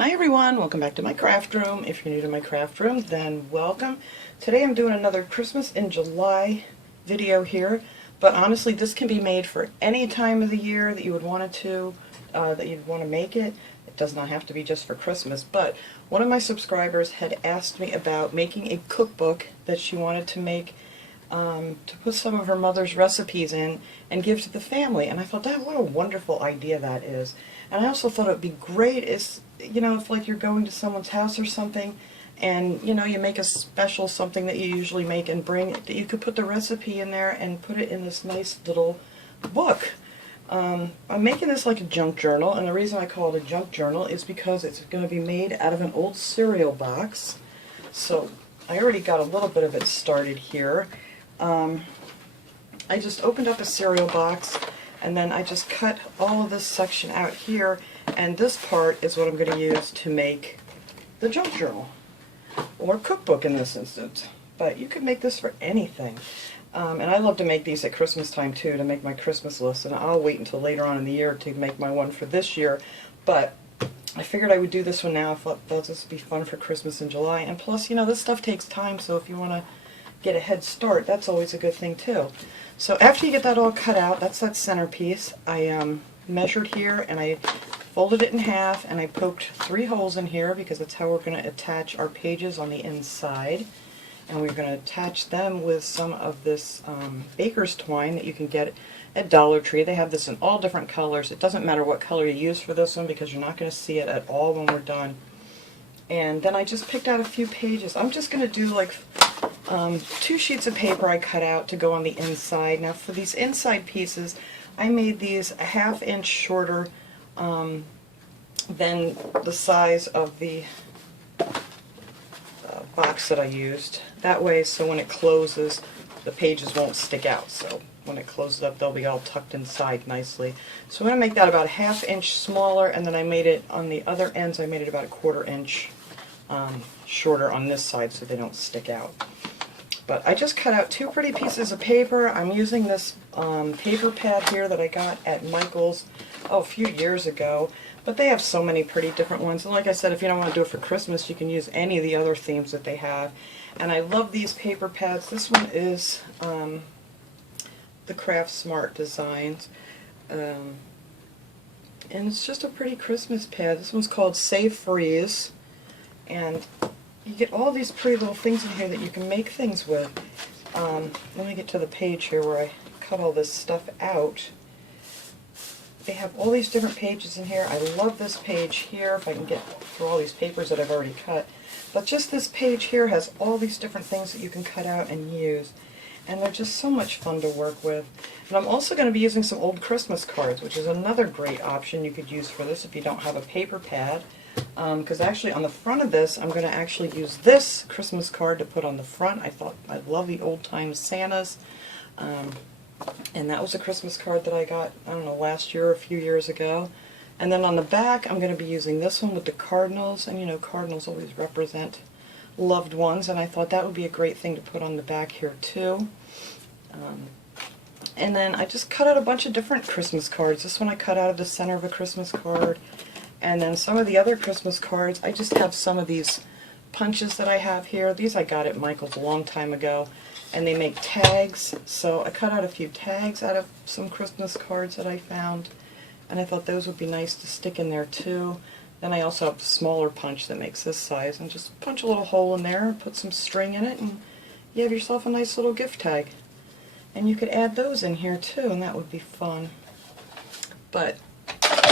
Hi everyone, welcome back to my craft room. If you're new to my craft room, then welcome. Today I'm doing another Christmas in July video here, but honestly this can be made for any time of the year that you would want it to, that you'd want to make it. It does not have to be just for Christmas, but one of my subscribers had asked me about making a cookbook that she wanted to make to put some of her mother's recipes in and give to the family, and I thought, that what a wonderful idea that is. And I also thought it would be great is, you know, if like you're going to someone's house or something and, you know, you make a special something that you usually make and bring it, that you could put the recipe in there and put it in this nice little book. I'm making this like a junk journal, and the reason I call it a junk journal is because it's going to be made out of an old cereal box. So I already got a little bit of it started here. I just opened up a cereal box, and then I just cut all of this section out here, and this part is what I'm going to use to make the junk journal, or cookbook in this instance. But you could make this for anything. And I love to make these at Christmas time too, to make my Christmas list, and I'll wait until later on in the year to make my one for this year. But I figured I would do this one now. I thought this would be fun for Christmas in July, and plus, you know, this stuff takes time, so if you want to get a head start, that's always a good thing too. So after you get that all cut out, that's that centerpiece, I measured here and I folded it in half and I poked 3 holes in here because that's how we're going to attach our pages on the inside. And we're going to attach them with some of this baker's twine that you can get at Dollar Tree. They have this in all different colors. It doesn't matter what color you use for this one because you're not going to see it at all when we're done. And then I just picked out a few pages. I'm just going to do like 2 sheets of paper I cut out to go on the inside. Now for these inside pieces, I made these a 1/2 inch shorter than the size of the box that I used. That way, so when it closes, the pages won't stick out. So when it closes up, they'll be all tucked inside nicely. So I'm going to make that about a 1/2 inch smaller, and then I made it on the other ends, I made it about a 1/4 inch shorter on this side so they don't stick out. But I just cut out 2 pretty pieces of paper. I'm using this paper pad here that I got at Michael's a few years ago. But they have so many pretty different ones. And like I said, if you don't want to do it for Christmas, you can use any of the other themes that they have. And I love these paper pads. This one is the Craft Smart Designs. And it's just a pretty Christmas pad. This one's called Save Freeze. And you get all these pretty little things in here that you can make things with. Let me get to the page here where I cut all this stuff out. They have all these different pages in here. I love this page here, if I can get through all these papers that I've already cut. But just this page here has all these different things that you can cut out and use. And they're just so much fun to work with. And I'm also going to be using some old Christmas cards, which is another great option you could use for this if you don't have a paper pad. Because actually on the front of this, I'm going to actually use this Christmas card to put on the front. I thought I love the old time Santas. And that was a Christmas card that I got, I don't know, last year or a few years ago. And then on the back, I'm going to be using this one with the cardinals. And you know, cardinals always represent loved ones, and I thought that would be a great thing to put on the back here too. And then I just cut out a bunch of different Christmas cards. This one I cut out of the center of a Christmas card. And then some of the other Christmas cards, I just have some of these punches that I have here. These I got at Michael's a long time ago. And they make tags, so I cut out a few tags out of some Christmas cards that I found, and I thought those would be nice to stick in there too. Then I also have a smaller punch that makes this size, and just punch a little hole in there, put some string in it, and you have yourself a nice little gift tag. And you could add those in here too, and that would be fun. But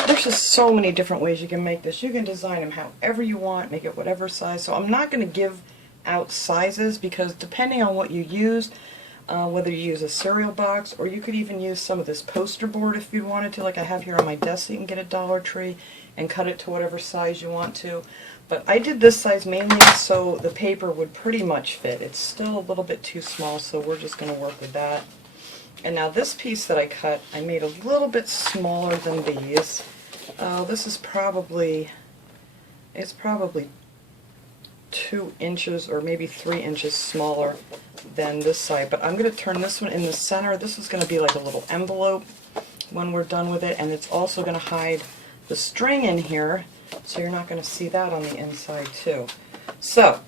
there's just so many different ways you can make this. You can design them however you want, make it whatever size. So I'm not going to give out sizes because depending on what you use, whether you use a cereal box or you could even use some of this poster board if you wanted to, like I have here on my desk that you can get at Dollar Tree and cut it to whatever size you want to. But I did this size mainly so the paper would pretty much fit. It's still a little bit too small, so we're just going to work with that. And now this piece that I cut, I made a little bit smaller than these. This is probably, it's probably 2 inches or maybe 3 inches smaller than this side, but I'm going to turn this one in the center. This is going to be like a little envelope when we're done with it, and it's also going to hide the string in here so you're not going to see that on the inside too. So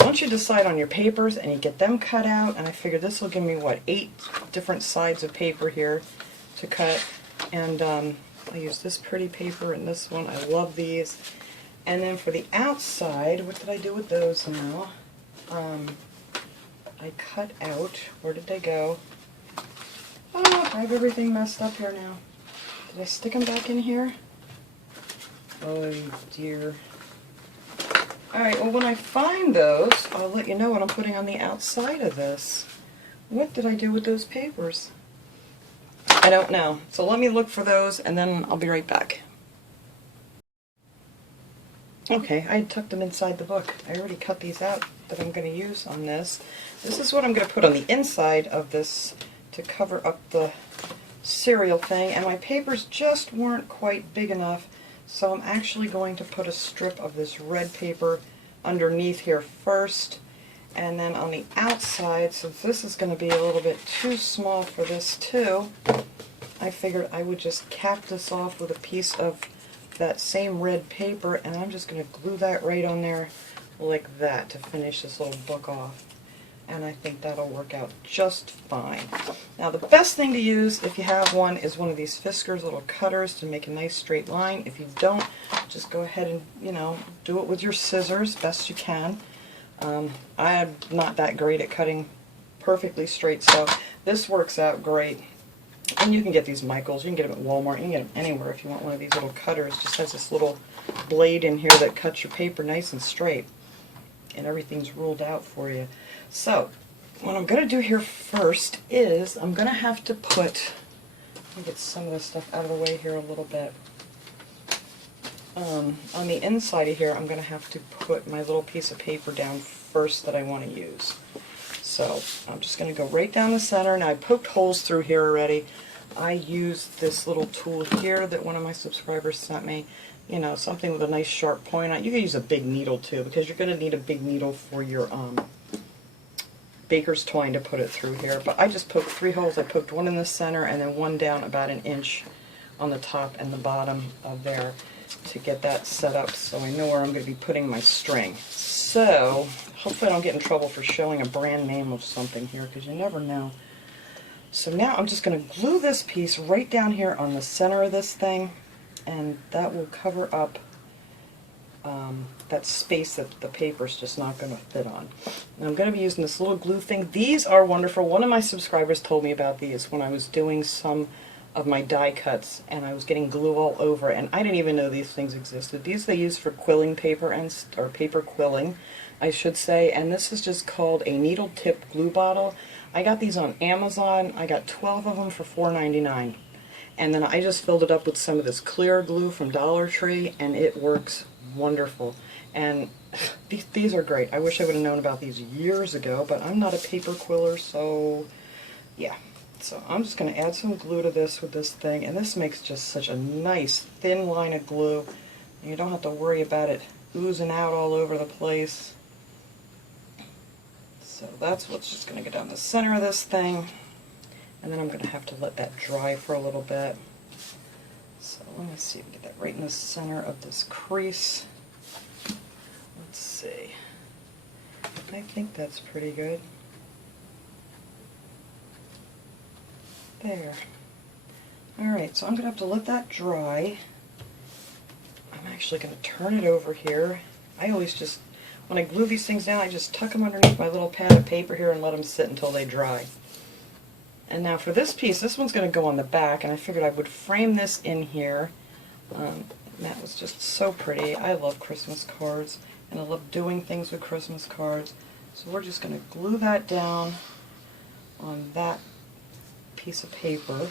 once you decide on your papers and you get them cut out, and I figure this will give me, what, 8 different sides of paper here to cut, and I use this pretty paper and this one. I love these. And then for the outside, what did I do with those now? I cut out, where did they go? Oh, I have everything messed up here now. Did I stick them back in here? Oh dear. Alright, well when I find those, I'll let you know what I'm putting on the outside of this. What did I do with those papers? I don't know. So let me look for those and then I'll be right back. Okay, I had tucked them inside the book. I already cut these out that I'm going to use on this. This is what I'm going to put on the inside of this to cover up the cereal thing, and my papers just weren't quite big enough, so I'm actually going to put a strip of this red paper underneath here first, and then on the outside, since this is going to be a little bit too small for this too, I figured I would just cap this off with a piece of that same red paper, and I'm just going to glue that right on there like that to finish this little book off. And I think that'll work out just fine. Now the best thing to use, if you have one, is one of these Fisker's little cutters to make a nice straight line. If you don't, just go ahead and, you know, do it with your scissors best you can. I'm not that great at cutting perfectly straight, so this works out great. And you can get these Michaels, you can get them at Walmart, you can get them anywhere if you want one of these little cutters. It just has this little blade in here that cuts your paper nice and straight. And everything's ruled out for you. So, what I'm going to do here first is I'm going to have to put, let me get some of this stuff out of the way here a little bit. On the inside of here, I'm going to have to put my little piece of paper down first that I want to use. So I'm just going to go right down the center. Now I poked holes through here already. I used this little tool here that one of my subscribers sent me. You know, something with a nice sharp point on it. You can use a big needle too, because you're going to need a big needle for your baker's twine to put it through here. But I just poked 3 holes. I poked one in the center and then one down about 1 inch on the top and the bottom of there to get that set up so I know where I'm going to be putting my string. So hopefully I don't get in trouble for showing a brand name of something here, because you never know. So now I'm just going to glue this piece right down here on the center of this thing, and that will cover up that space that the paper's just not going to fit on. And I'm going to be using this little glue thing. These are wonderful. One of my subscribers told me about these when I was doing some of my die cuts and I was getting glue all over, and I didn't even know these things existed. These they use for quilling paper, or paper quilling I should say, and this is just called a needle tip glue bottle. I got these on Amazon. I got 12 of them for $4.99. And then I just filled it up with some of this clear glue from Dollar Tree, and it works wonderful. And these are great. I wish I would have known about these years ago, but I'm not a paper quiller, so yeah. So I'm just going to add some glue to this with this thing, and this makes just such a nice thin line of glue. And you don't have to worry about it oozing out all over the place. So that's what's just going to go down the center of this thing. And then I'm going to have to let that dry for a little bit. So let me see if we get that right in the center of this crease. Let's see. I think that's pretty good. There. Alright, so I'm going to have to let that dry. I'm actually going to turn it over here. I always just, when I glue these things down, I just tuck them underneath my little pad of paper here and let them sit until they dry. And now for this piece, this one's going to go on the back, and I figured I would frame this in here. That was just so pretty. I love Christmas cards, and I love doing things with Christmas cards. So we're just going to glue that down on that piece of paper.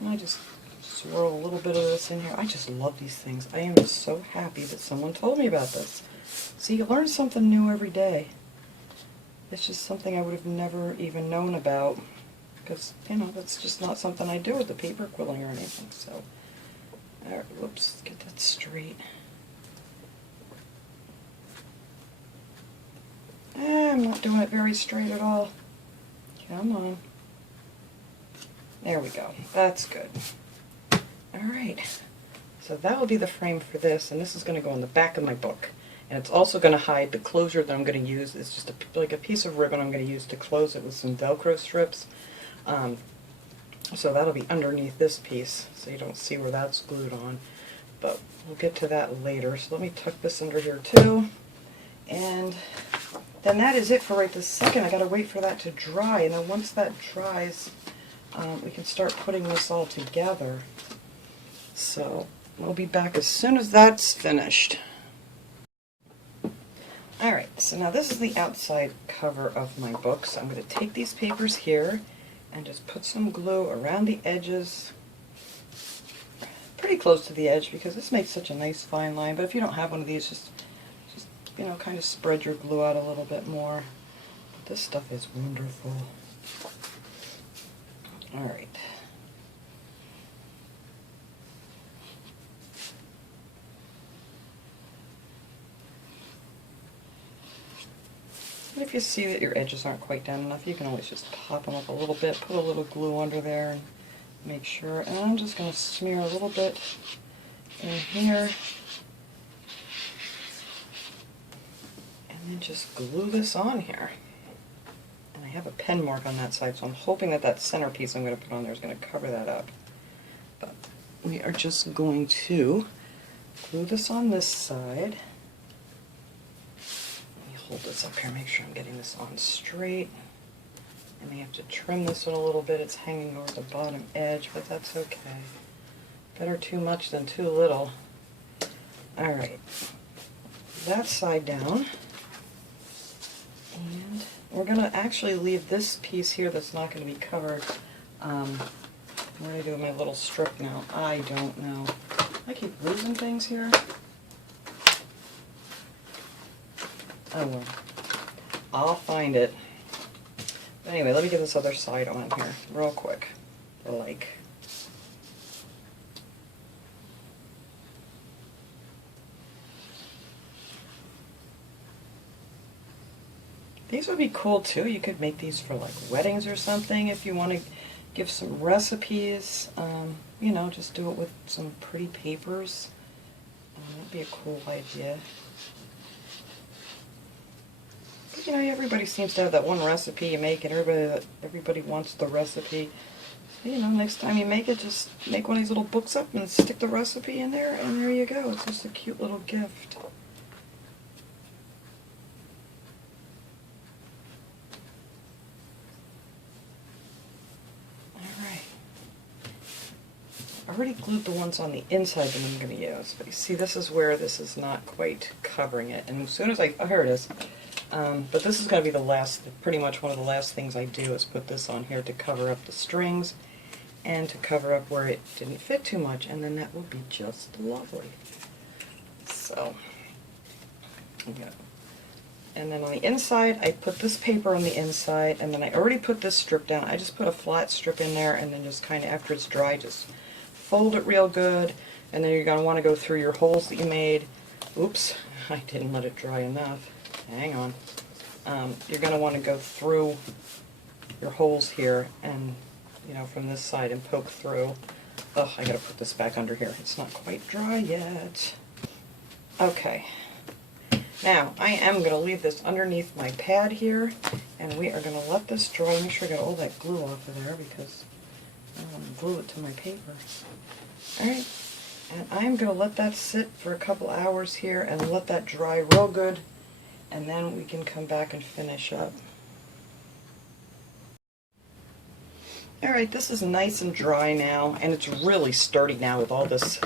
And I just swirl a little bit of this in here. I just love these things. I am just so happy that someone told me about this. See, you learn something new every day. It's just something I would have never even known about, because, you know, that's just not something I do with the paper quilling or anything. So, alright, whoops, get that straight. I'm not doing it very straight at all. Come on. There we go. That's good. Alright. So that will be the frame for this, and this is going to go on the back of my book. And it's also going to hide the closure that I'm going to use. It's just like a piece of ribbon I'm going to use to close it with some Velcro strips. So that'll be underneath this piece, so you don't see where that's glued on. But we'll get to that later. So let me tuck this under here too. And then that is it for right this second. I got to wait for that to dry, and then once that dries, we can start putting this all together. So we'll be back as soon as that's finished. Alright, so now this is the outside cover of my book. So I'm going to take these papers here and just put some glue around the edges, pretty close to the edge, because this makes such a nice fine line. But if you don't have one of these, just you know, kind of spread your glue out a little bit more. But this stuff is wonderful. Alright. And if you see that your edges aren't quite down enough, you can always just pop them up a little bit, put a little glue under there, and make sure. And I'm just going to smear a little bit in here, and then just glue this on here. And I have a pen mark on that side, so I'm hoping that that center piece I'm going to put on there is going to cover that up. But we are just going to glue this on this side. Hold this up here, make sure I'm getting this on straight. I may have to trim this one a little bit. It's hanging over the bottom edge, but that's okay. Better too much than too little. Alright, that side down. And we're going to actually leave this piece here that's not going to be covered. What do I do with my little strip now? I don't know. I keep losing things here. Oh well, I'll find it. But anyway, let me get this other side on here real quick. These would be cool too. You could make these for like weddings or something if you want to give some recipes. You know, just do it with some pretty papers. That'd be a cool idea. You know, everybody seems to have that one recipe you make, and everybody wants the recipe. So, you know, next time you make it, just make one of these little books up and stick the recipe in there, and there you go. It's just a cute little gift. Alright. I already glued the ones on the inside that I'm going to use, but you see, this is where this is not quite covering it. And as soon as oh, here it is. But this is going to be the last, pretty much one of the last things I do is put this on here to cover up the strings and to cover up where it didn't fit too much, and then that will be just lovely. So, yeah. And then on the inside, I put this paper on the inside, and then I already put this strip down. I just put a flat strip in there, and then just kind of, after it's dry, just fold it real good, and then you're going to want to go through your holes that you made. Oops, I didn't let it dry enough. Hang on. You're going to want to go through your holes here and, you know, from this side and poke through. Oh, I got to put this back under here. It's not quite dry yet. Okay. Now, I am going to leave this underneath my pad here, and we are going to let this dry. Make sure I got all that glue off of there because I don't want to glue it to my paper. Alright, and I'm going to let that sit for a couple hours here and let that dry real good. And then we can come back and finish up. Alright, this is nice and dry now, and it's really sturdy now with all this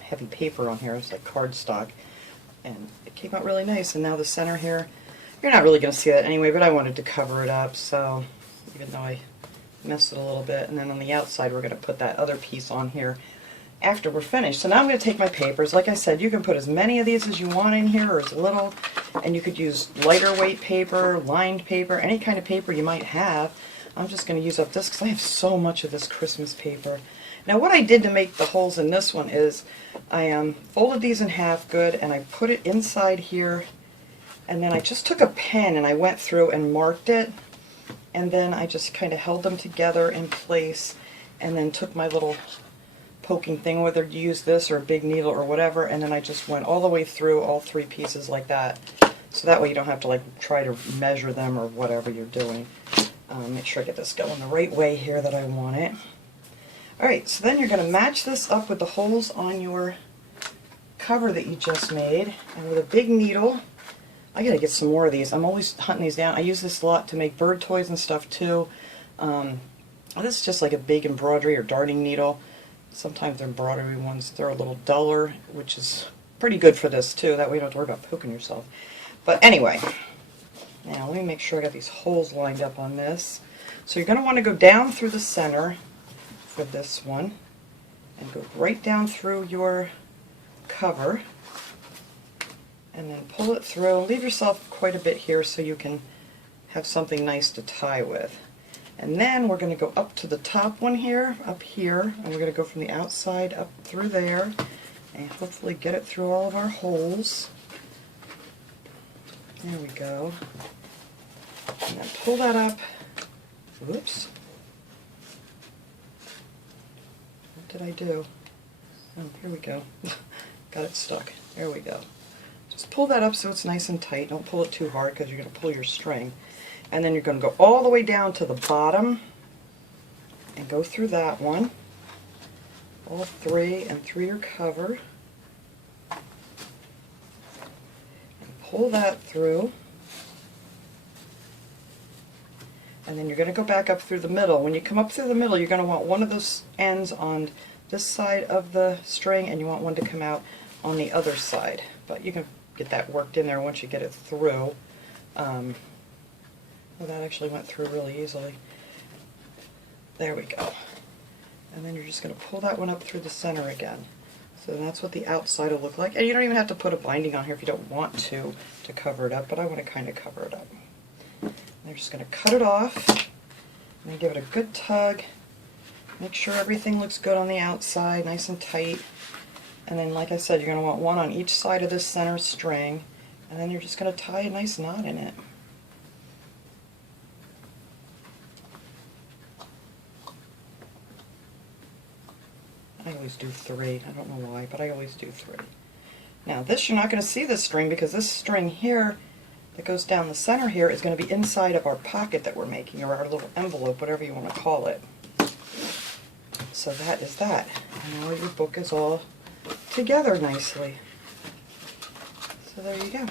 heavy paper on here. It's like cardstock. And it came out really nice. And now the center here, you're not really going to see that anyway, but I wanted to cover it up, so even though I messed it a little bit. And then on the outside, we're going to put that other piece on here after we're finished. So now I'm going to take my papers. Like I said, you can put as many of these as you want in here, or as little, and you could use lighter weight paper, lined paper, any kind of paper you might have. I'm just going to use up this because I have so much of this Christmas paper. Now what I did to make the holes in this one is I folded these in half good, and I put it inside here, and then I just took a pen and I went through and marked it, and then I just kind of held them together in place, and then took my little poking thing, whether you use this or a big needle or whatever, and then I just went all the way through all 3 pieces like that. So that way you don't have to like try to measure them or whatever you're doing. Make sure I get this going the right way here that I want it. Alright, so then you're going to match this up with the holes on your cover that you just made, and with a big needle, I gotta get some more of these. I'm always hunting these down. I use this a lot to make bird toys and stuff too. This is just like a big embroidery or darning needle. Sometimes the embroidery ones, they're a little duller, which is pretty good for this too. That way you don't have to worry about poking yourself. But anyway, now let me make sure I got these holes lined up on this. So you're going to want to go down through the center for this one and go right down through your cover and then pull it through. Leave yourself quite a bit here so you can have something nice to tie with. And then we're going to go up to the top one here, up here, and we're going to go from the outside up through there and hopefully get it through all of our holes. There we go. And then pull that up. Whoops. What did I do? Oh, here we go. Got it stuck. There we go. Just pull that up so it's nice and tight. Don't pull it too hard because you're going to pull your string. And then you're going to go all the way down to the bottom and go through that one. All 3 and through your cover. And pull that through. And then you're going to go back up through the middle. When you come up through the middle, you're going to want one of those ends on this side of the string, and you want one to come out on the other side. But you can get that worked in there once you get it through. Well, that actually went through really easily. There we go. And then you're just going to pull that one up through the center again. So that's what the outside will look like. And you don't even have to put a binding on here if you don't want to cover it up, but I want to kind of cover it up. And you're just going to cut it off, and then give it a good tug. Make sure everything looks good on the outside, nice and tight. And then, like I said, you're going to want one on each side of this center string, and then you're just going to tie a nice knot in it. I always do 3. I don't know why, but I always do 3. Now this, you're not going to see this string because this string here that goes down the center here is going to be inside of our pocket that we're making, or our little envelope, whatever you want to call it. So that is that. And now your book is all together nicely. So there you go.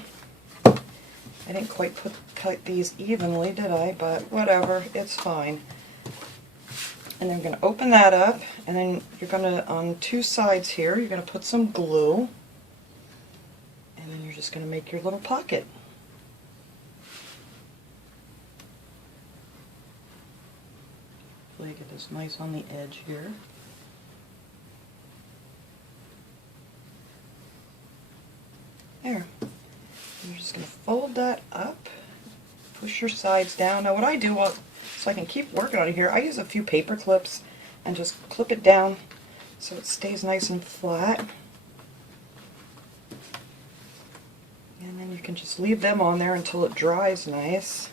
I didn't quite cut these evenly, did I? But whatever, it's fine. And then we're going to open that up, and then you're going to, on 2 sides here, you're going to put some glue, and then you're just going to make your little pocket. Hopefully I get this nice on the edge here. There. And you're just going to fold that up, push your sides down. Now what I do, so I can keep working on it here, I use a few paper clips and just clip it down so it stays nice and flat. And then you can just leave them on there until it dries nice.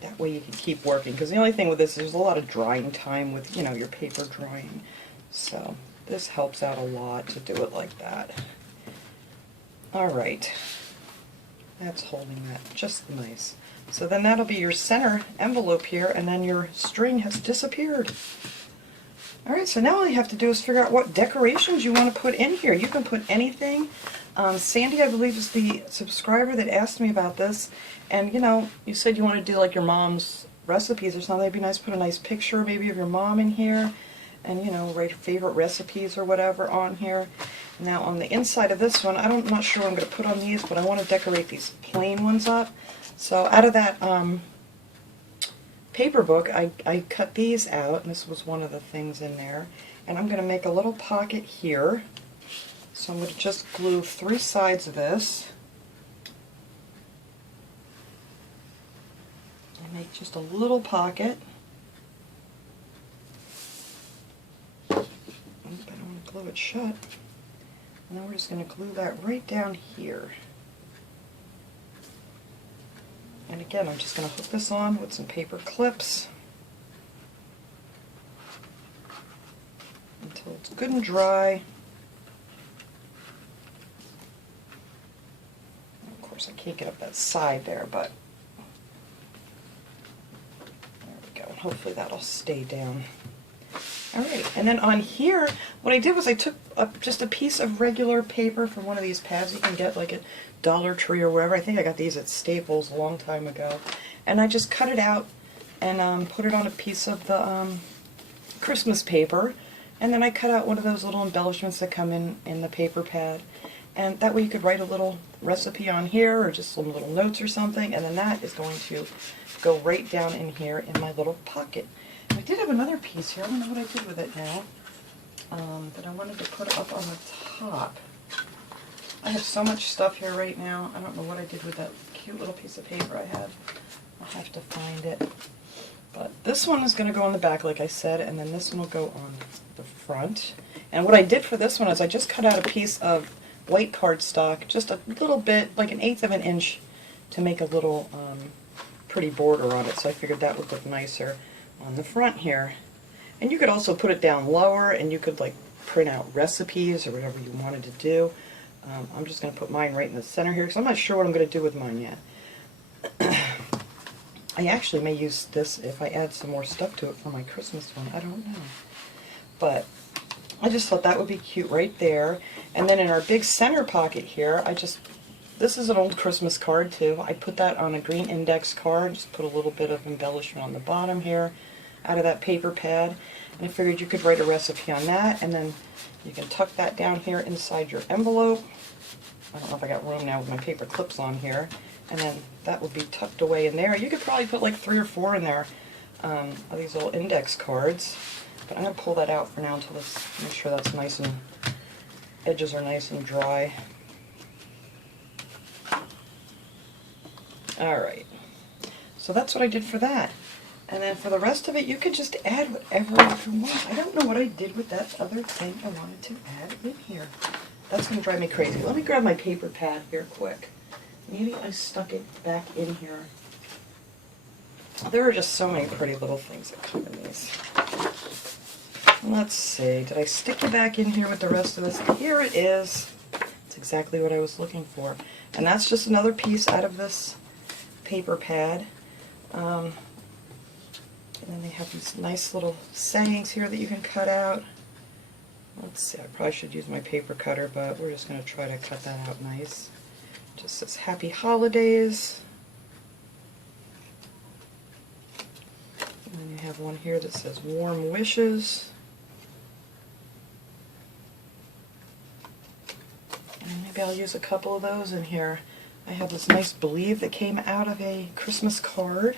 That way you can keep working, because the only thing with this is there's a lot of drying time with, your paper drying. So this helps out a lot to do it like that. Alright, that's holding that just nice. So then that'll be your center envelope here, and then your string has disappeared. Alright, so now all you have to do is figure out what decorations you want to put in here. You can put anything. Sandy, I believe, is the subscriber that asked me about this, and you said you want to do like your mom's recipes or something. It'd be nice to put a nice picture maybe of your mom in here, and write her favorite recipes or whatever on here. Now on the inside of this one, I'm not sure what I'm going to put on these, but I want to decorate these plain ones up. So out of that paper book, I cut these out, and this was one of the things in there. And I'm going to make a little pocket here. So I'm going to just glue 3 sides of this. And make just a little pocket. Oop, I don't want to glue it shut. And then we're just going to glue that right down here. And again, I'm just going to hook this on with some paper clips until it's good and dry. And of course, I can't get up that side there, but there we go. Hopefully that'll stay down. Alright, and then on here, what I did was I took just a piece of regular paper from one of these pads you can get like at Dollar Tree or wherever. I think I got these at Staples a long time ago. And I just cut it out and put it on a piece of the Christmas paper. And then I cut out one of those little embellishments that come in the paper pad. And that way you could write a little recipe on here or just some little notes or something. And then that is going to go right down in here in my little pocket. I did have another piece here. I don't know what I did with it now. That I wanted to put up on the top. I have so much stuff here right now. I don't know what I did with that cute little piece of paper I have. I'll have to find it. But this one is going to go on the back, like I said, and then this one will go on the front. And what I did for this one is I just cut out a piece of white cardstock, just a little bit, like 1/8 of an inch, to make a little pretty border on it. So I figured that would look nicer on the front here. And you could also put it down lower and you could like print out recipes or whatever you wanted to do. I'm just going to put mine right in the center here because I'm not sure what I'm going to do with mine yet. I actually may use this if I add some more stuff to it for my Christmas one. I don't know. But I just thought that would be cute right there. And then in our big center pocket here, this is an old Christmas card too. I put that on a green index card, just put a little bit of embellishment on the bottom here out of that paper pad. And I figured you could write a recipe on that, and then you can tuck that down here inside your envelope. I don't know if I got room now with my paper clips on here. And then that would be tucked away in there. You could probably put like 3 or 4 in there of these little index cards. But I'm going to pull that out for now until make sure that's nice and edges are nice and dry. Alright, so that's what I did for that. And then for the rest of it, you can just add whatever you want. I don't know what I did with that other thing I wanted to add in here. That's going to drive me crazy. Let me grab my paper pad here quick. Maybe I stuck it back in here. There are just so many pretty little things that come in these. Let's see, did I stick it back in here with the rest of this? Here it is. It's exactly what I was looking for. And that's just another piece out of this paper pad. And then they have these nice little sayings here that you can cut out. Let's see, I probably should use my paper cutter, but we're just going to try to cut that out nice. Just says Happy Holidays. And then you have one here that says Warm Wishes. And maybe I'll use a couple of those in here. I have this nice Believe that came out of a Christmas card.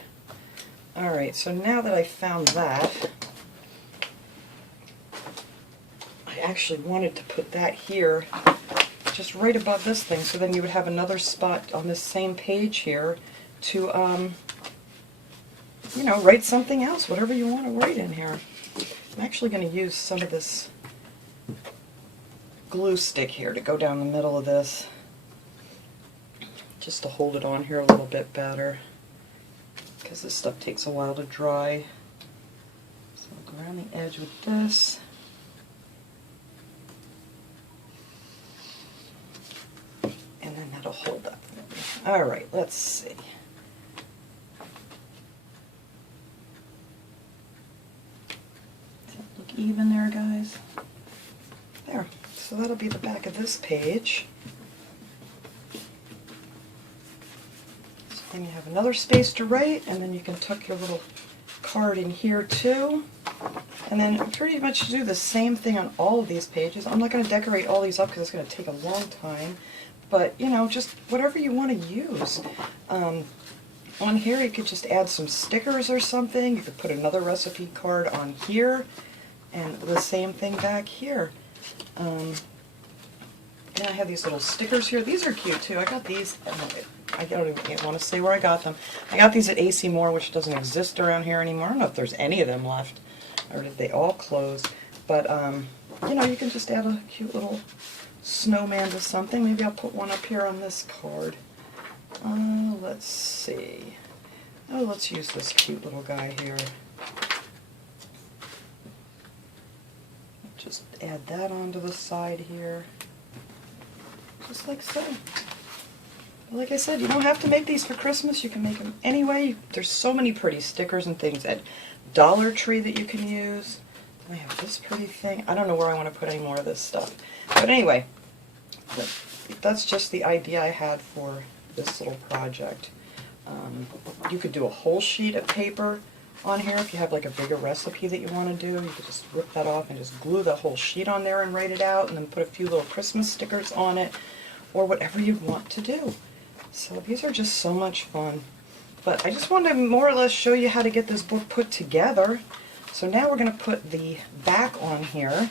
Alright, so now that I found that, I actually wanted to put that here, just right above this thing, so then you would have another spot on this same page here to, you know, write something else, whatever you want to write in here. I'm actually going to use some of this glue stick here to go down the middle of this, just to hold it on here a little bit better, because this stuff takes a while to dry. So I'll go around the edge with this. And then that'll hold that for me. Alright, let's see. Does that look even there, guys? There. So that'll be the back of this page. So then you have another space to write, and then you can tuck your little card in here too. And then pretty much do the same thing on all of these pages. I'm not going to decorate all these up because it's going to take a long time. But, you know, just whatever you want to use. On here you could just add some stickers or something. You could put another recipe card on here. And the same thing back here. And I have these little stickers here. These are cute too. I got these, I don't even want to say where I got them. I got these at AC Moore, which doesn't exist around here anymore. I don't know if there's any of them left, or did they all close. But, you know, you can just add a cute little snowman to something. Maybe I'll put one up here on this card. Let's see. Oh, let's use this cute little guy here. Just add that onto the side here, just like so. Like I said, you don't have to make these for Christmas. You can make them anyway. There's so many pretty stickers and things at Dollar Tree that you can use. I have this pretty thing. I don't know where I want to put any more of this stuff. But anyway, that's just the idea I had for this little project. You could do a whole sheet of paper on here if you have like a bigger recipe that you want to do. You could just rip that off and just glue the whole sheet on there and write it out, and then put a few little Christmas stickers on it, or whatever you want to do. So these are just so much fun. But I just wanted to more or less show you how to get this book put together. So now we're going to put the back on here,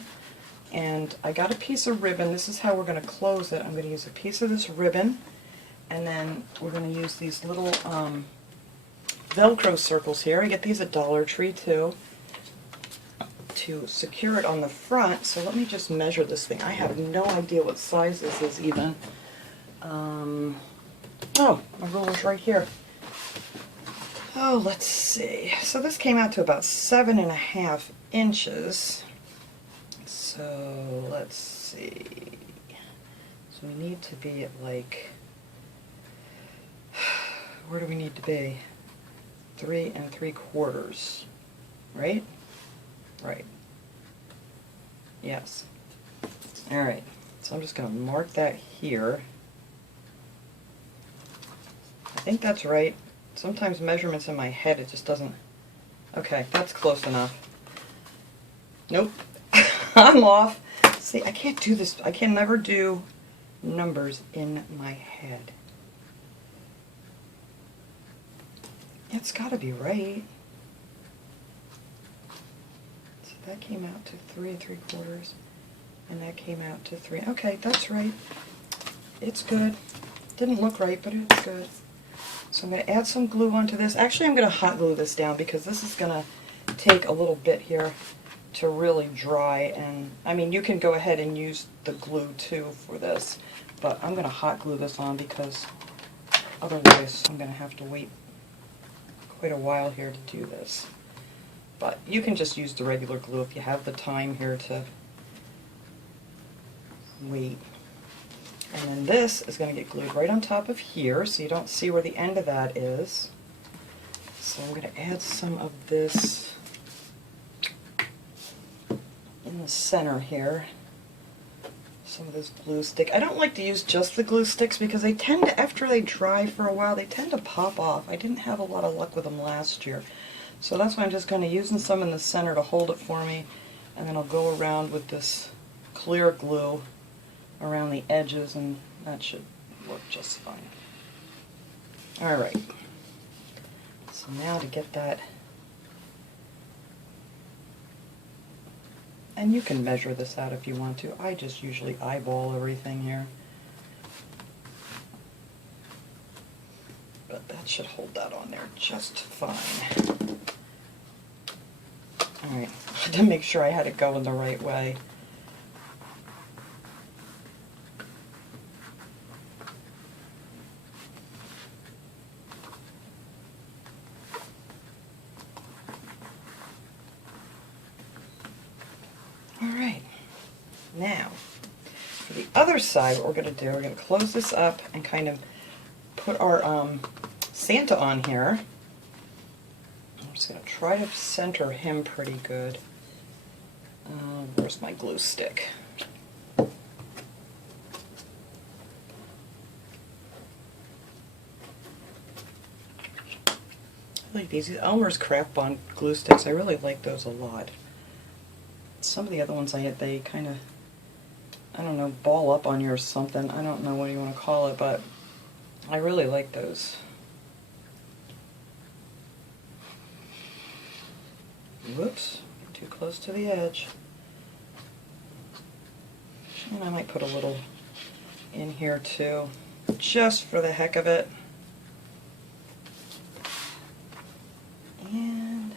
and I got a piece of ribbon. This is how we're going to close it. I'm going to use a piece of this ribbon, and then we're going to use these little Velcro circles here. I get these at Dollar Tree too, to secure it on the front. So let me just measure this thing. I have no idea what size this is even. Oh, my ruler's right here. Oh, let's see. So this came out to about 7.5 inches. So let's see. So we need to be at like, where do we need to be? 3 3/4, right? Right. Yes. All right. So I'm just going to mark that here. I think that's right. Sometimes measurements in my head, it just doesn't. Okay, that's close enough. Nope. I'm off. See, I can't do this. I can never do numbers in my head. It's got to be right. So that came out to 3 3/4, and that came out to 3. Okay, that's right. It's good. Didn't look right, but it's good. So I'm going to add some glue onto this. Actually, I'm going to hot glue this down because this is going to take a little bit here to really dry. And I mean, you can go ahead and use the glue too for this, but I'm going to hot glue this on because otherwise I'm going to have to wait quite a while here to do this. But you can just use the regular glue if you have the time here to wait. And then this is going to get glued right on top of here, so you don't see where the end of that is. So I'm going to add some of this in the center here. Some of this glue stick. I don't like to use just the glue sticks because they tend to, after they dry for a while, they tend to pop off. I didn't have a lot of luck with them last year. So that's why I'm just kind of using some in the center to hold it for me, and then I'll go around with this clear glue around the edges, and that should work just fine. Alright, so now to get that, and you can measure this out if you want to. I just usually eyeball everything here. But that should hold that on there just fine. Alright, I had to make sure I had it going the right way. Alright, now for the other side, what we're going to do, we're going to close this up and kind of put our Santa on here. I'm just going to try to center him pretty good. Where's my glue stick? I like these Elmer's Craft Bond glue sticks. I really like those a lot. Some of the other ones they kind of, I don't know, ball up on you or something. I don't know what you want to call it, but I really like those. Whoops, too close to the edge. And I might put a little in here too, just for the heck of it. And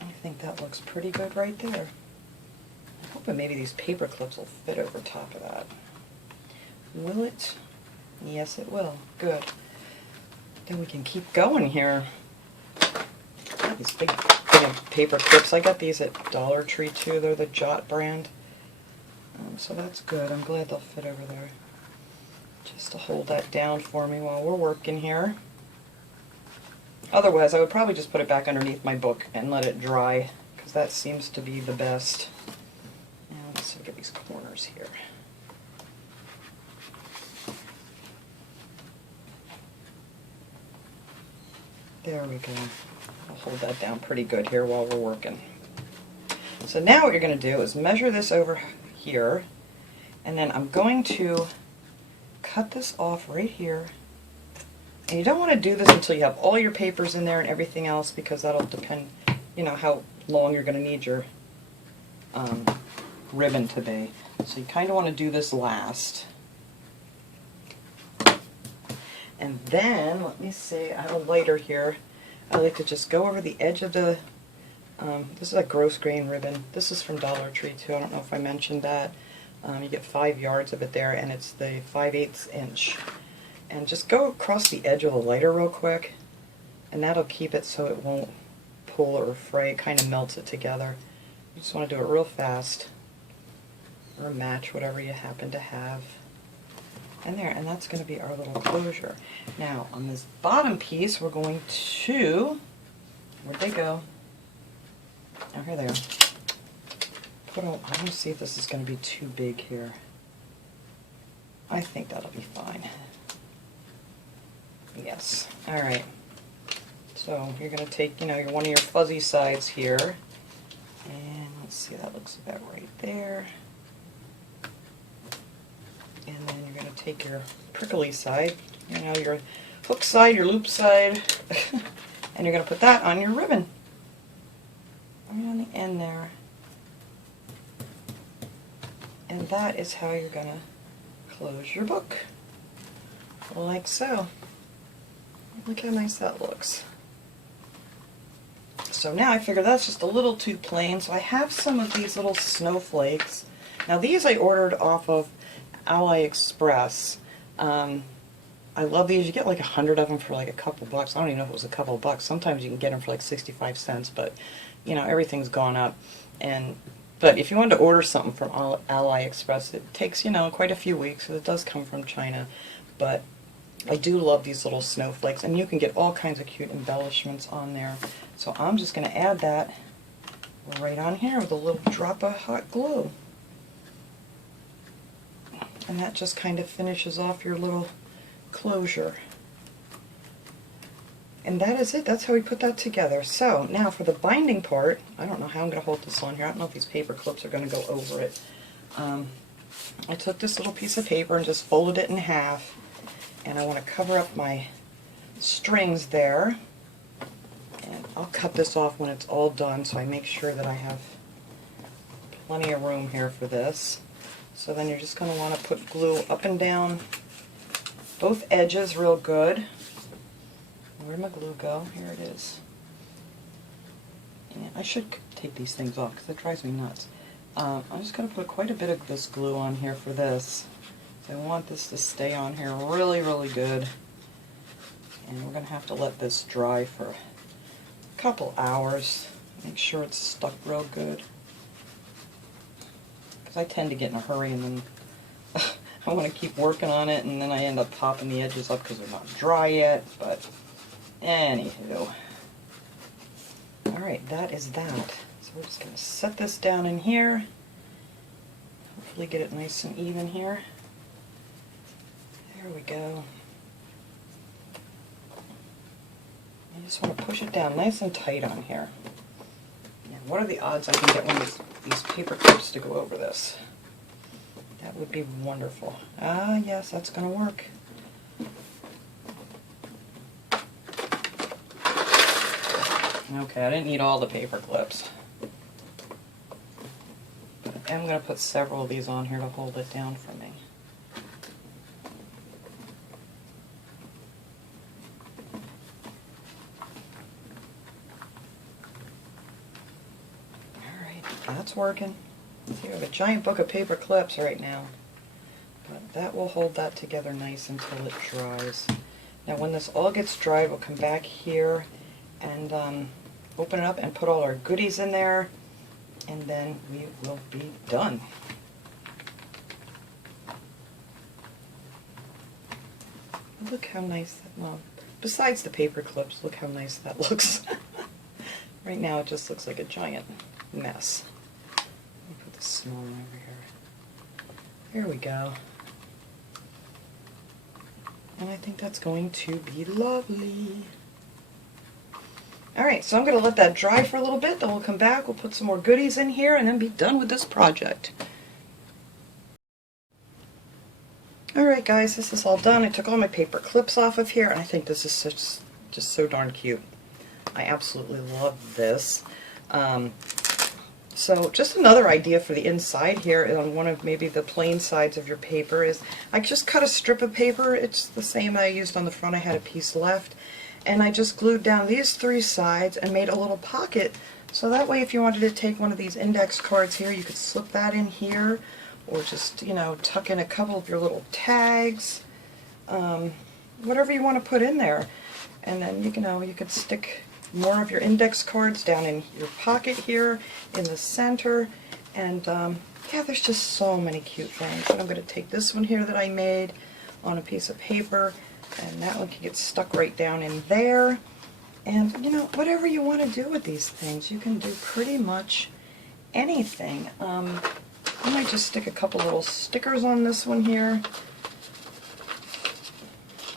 I think that looks pretty good right there. I'm hoping maybe these paper clips will fit over top of that. Will it? Yes, it will. Good. Then we can keep going here. These big paper clips. I got these at Dollar Tree too. They're the Jot brand. So that's good. I'm glad they'll fit over there. Just to hold that down for me while we're working here. Otherwise, I would probably just put it back underneath my book and let it dry, because that seems to be the best. Now let's look at these corners here. There we go. I'll hold that down pretty good here while we're working. So now what you're going to do is measure this over here, and then I'm going to cut this off right here. And you don't want to do this until you have all your papers in there and everything else, because that'll depend, you know, how long you're going to need your ribbon to be. So you kind of want to do this last. And then, let me see, I have a lighter here. I like to just go over the edge of the, this is a gross grain ribbon. This is from Dollar Tree too. I don't know if I mentioned that. You get 5 yards of it there, and it's the 5/8 inch. And just go across the edge of the lighter real quick, and that'll keep it so it won't pull or fray. It kind of melts it together. You just want to do it real fast, or match whatever you happen to have. And there, and that's going to be our little closure. Now, on this bottom piece, we're going to, where'd they go? Oh, here they are. I want to see if this is going to be too big here. I think that'll be fine. Yes. All right. So you're going to take, you know, one of your fuzzy sides here, and let's see, that looks about right there. And then you're going to take your prickly side, you know, your hook side, your loop side, and you're going to put that on your ribbon. Right on the end there. And that is how you're going to close your book. Like so. Look how nice that looks. So now I figure that's just a little too plain, so I have some of these little snowflakes. Now these I ordered off of AliExpress. I love these. You get like 100 of them for like a couple bucks. I don't even know if it was a couple bucks. Sometimes you can get them for like 65 cents, but you know, everything's gone up. But if you wanted to order something from AliExpress, it takes, you know, quite a few weeks. It does come from China, but I do love these little snowflakes, and you can get all kinds of cute embellishments on there. So I'm just going to add that right on here with a little drop of hot glue. And that just kind of finishes off your little closure. And that is it. That's how we put that together. So now for the binding part, I don't know how I'm going to hold this on here. I don't know if these paper clips are going to go over it. I took this little piece of paper and just folded it in half. And I want to cover up my strings there. And I'll cut this off when it's all done, so I make sure that I have plenty of room here for this. So then you're just going to want to put glue up and down both edges real good. Where'd my glue go? Here it is. And I should take these things off because it drives me nuts. I'm just going to put quite a bit of this glue on here for this. So I want this to stay on here really, really good. And we're going to have to let this dry for a couple hours. Make sure it's stuck real good. Because I tend to get in a hurry and then I want to keep working on it, and then I end up popping the edges up because they're not dry yet. But anywho. Alright, that is that. So we're just going to set this down in here. Hopefully get it nice and even here. There we go. You just want to push it down nice and tight on here. And what are the odds I can get one of these paper clips to go over this? That would be wonderful. Ah, yes, that's going to work. Okay, I didn't need all the paper clips. But I'm going to put several of these on here to hold it down for me. Alright, that's working. See, we have a giant book of paper clips right now. But that will hold that together nice until it dries. Now when this all gets dry, we'll come back here and open it up and put all our goodies in there, and then we will be done. Look how nice that, well, besides the paper clips, look how nice that looks. Right now it just looks like a giant mess. Let me put the small one over here. There we go. And I think that's going to be lovely. Alright, so I'm going to let that dry for a little bit, then we'll come back, we'll put some more goodies in here, and then be done with this project. Alright guys, this is all done. I took all my paper clips off of here, and I think this is just so darn cute. I absolutely love this. So just another idea for the inside here on one of maybe the plain sides of your paper is I just cut a strip of paper. It's the same I used on the front. I had a piece left. And I just glued down these 3 sides and made a little pocket. So that way if you wanted to take one of these index cards here, you could slip that in here. Or just, you know, tuck in a couple of your little tags. Whatever you want to put in there. And then, you know, you could stick more of your index cards down in your pocket here in the center, and yeah, there's just so many cute things. But I'm going to take this one here that I made on a piece of paper, and that one can get stuck right down in there. And you know, whatever you want to do with these things, you can do pretty much anything. I might just stick a couple little stickers on this one here.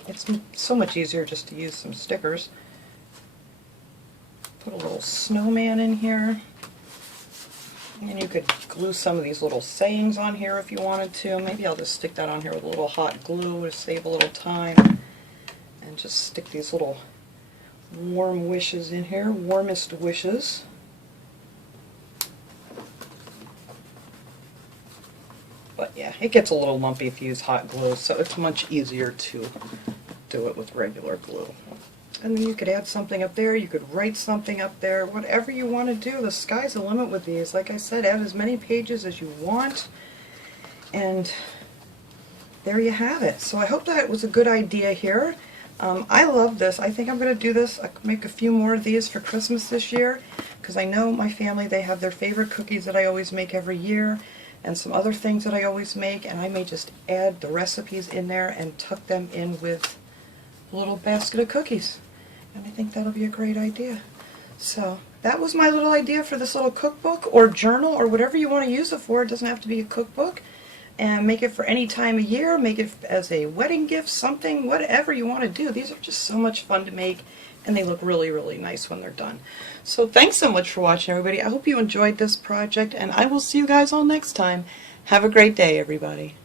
It's so much easier just to use some stickers. Put a little snowman in here. And you could glue some of these little sayings on here if you wanted to. Maybe I'll just stick that on here with a little hot glue to save a little time. And just stick these little warm wishes in here, warmest wishes. But yeah, it gets a little lumpy if you use hot glue, so it's much easier to do it with regular glue. And then you could add something up there, you could write something up there, whatever you want to do. The sky's the limit with these. Like I said, add as many pages as you want, and there you have it. So I hope that was a good idea here. I love this. I think I'm going to do this, make a few more of these for Christmas this year, because I know my family, they have their favorite cookies that I always make every year, and some other things that I always make, and I may just add the recipes in there and tuck them in with a little basket of cookies. And I think that'll be a great idea. So that was my little idea for this little cookbook or journal or whatever you want to use it for. It doesn't have to be a cookbook. And make it for any time of year, make it as a wedding gift, something, whatever you want to do. These are just so much fun to make, and they look really, really nice when they're done. So thanks so much for watching, everybody. I hope you enjoyed this project, and I will see you guys all next time. Have a great day, everybody.